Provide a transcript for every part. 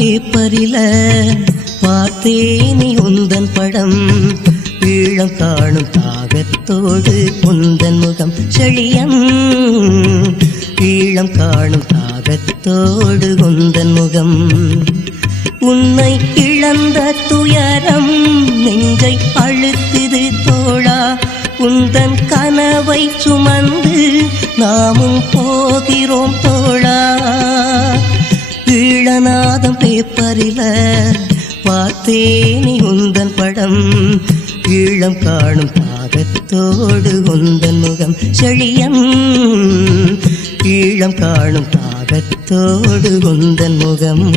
ஈழநாதம் பேப்பரில பார்த்தேனி உந்தன் படம். ஈழம் காணும் தாகத்தோடு உந்தன் முகம் செழியம். ஈழம் காணும் தாகத்தோடு உந்தன் முகம். உன்னை இழந்த துயரம் நெஞ்சை அழுத்துது தோழா. உந்தன் கனவை சுமந்து நாமும் போகிறோம் தோ பேப்பரில பார்த்தேனி உந்தன் படம். ஈழம் காணும் பாகத்தோடு உந்தன் முகம் செழியம். ஈழம் காணும் பாகத்தோடு உந்தன் முகம்.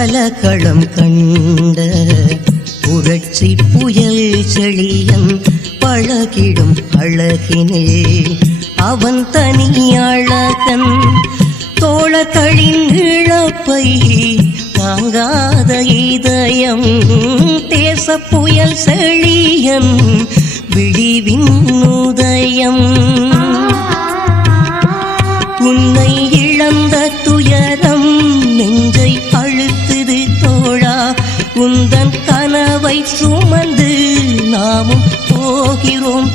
பல களம் கண்ட புரட்சி புயல் செழியன் பழகிடும் அழகினே அவன் தனி அழகன். தோழக்களின் இழப்பை தாங்காத இதயம். தேச புயல் செழியன் விழிவின் உதயம். உன்னை உந்தன் கனவை சுமந்து நாமும் போகிறோம்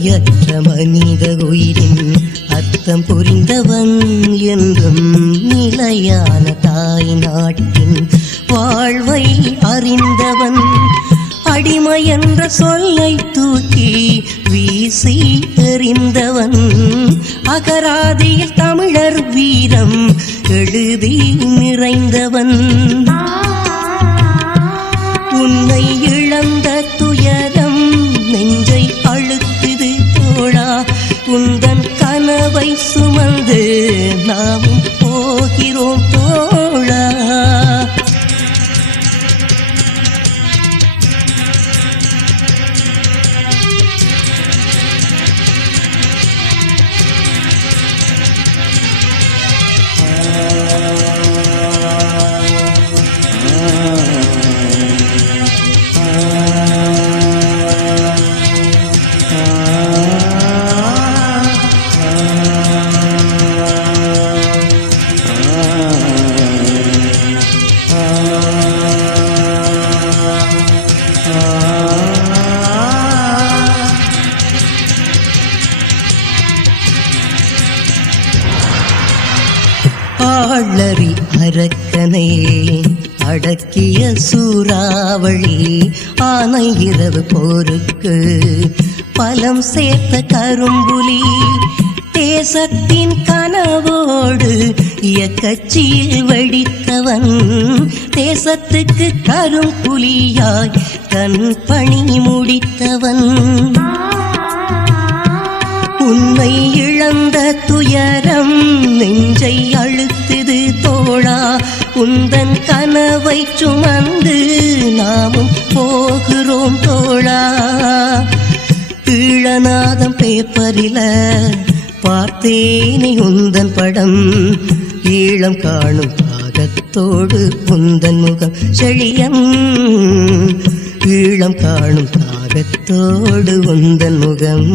தோழா மனித உயிரின் அர்த்தம் புரிந்தவன் என்றும் நிலையான தாய் நாட்டின் வாழ்வை அறிந்தவன். அடிமை என்ற சொல்லை தூக்கி வீசி எறிந்தவன். அகராதியில் தமிழர் வீரம் எழுதி நிறைந்தவன். சுமந்து நாமும் போகிறோம் தோழா ஆளறி அரக்கனே அடக்கிய சூறாவளி ஆனை இரவு போருக்கு. பலம் சேர்த்த கரும்புலி தேசத்தின் கனவோடு இயக்கச்சியில் வெடித்தவன். தேசத்துக்கு கரும்புலியாய் தன் பணி முடித்தவன். உன்னை இழந்த துயரம் நெஞ்சை அழு உந்தன் கனவை சுமந்து நாமும் போகிறோம் தோழா. ஈழநாதம் பேப்பரில பார்த்தேனே உந்தன் படம். ஈழம் காணும் பாகத்தோடு உந்தன் முகம் செழியம். ஈழம் காணும் பாகத்தோடு உந்தன் முகம்.